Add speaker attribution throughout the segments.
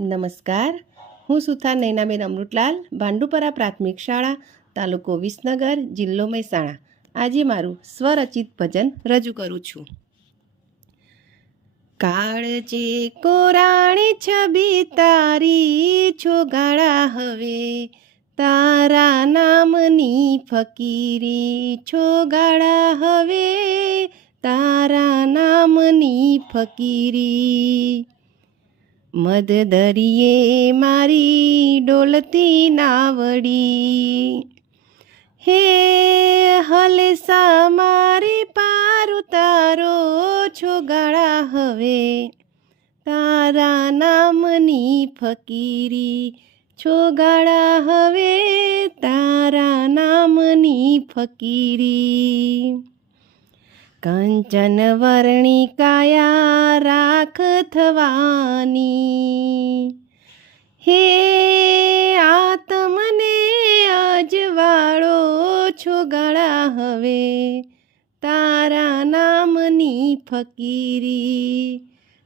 Speaker 1: નમસ્કાર. હું સુથાર નૈનાબેન અમૃતલાલ, ભાંડુપરા પ્રાથમિક શાળા, તાલુકો વિસનગર, જિલ્લો મહેસાણા. આજે મારું સ્વરચિત ભજન રજૂ કરું છું. કાળજે કોરાણી છબી તારી છોગાળા હવે, તારા નામની ફકીરી છોગાળા હવે, તારા નામની ફકીરી. મદ દરિયે મારી ડોલતી નાવડી. હે હલેસા, મારે પાર ઉતારો છો ગાળા હવે. તારા નામની ફકીરી છો ગાળા હવે. તારા નામની ફકીરી. કંચન વર્ણી રાખ થવાની. હે આત્મને અજવાળો છો ગળા હવે, તારા નામની ફકીરી.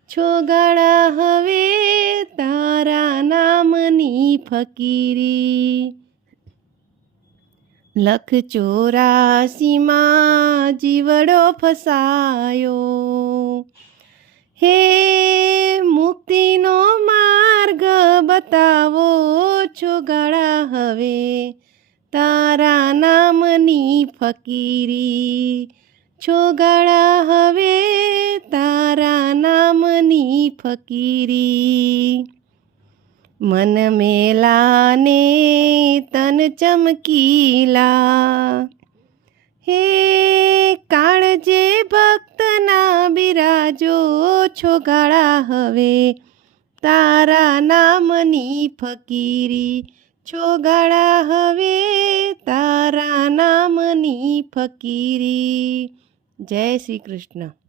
Speaker 1: છો ગળા હવે, તારા નામની ફકીરી. લખ ચોરાસીમાં જીવડો ફસાયો. હે મુક્તિનો માર્ગ બતાવો છો ગળા હવે. તારા નામની ફકીરી છો ગળા હવે. તારા નામની ફકીરી મન મેલાને તન ચમકીલા. હે કાળજે ભક્તના બિરાજો છો ગાળા હવે, તારા નામની ફકીરી છો ગાળા હવે, તારા નામની ફકીરી. જય શ્રી કૃષ્ણ.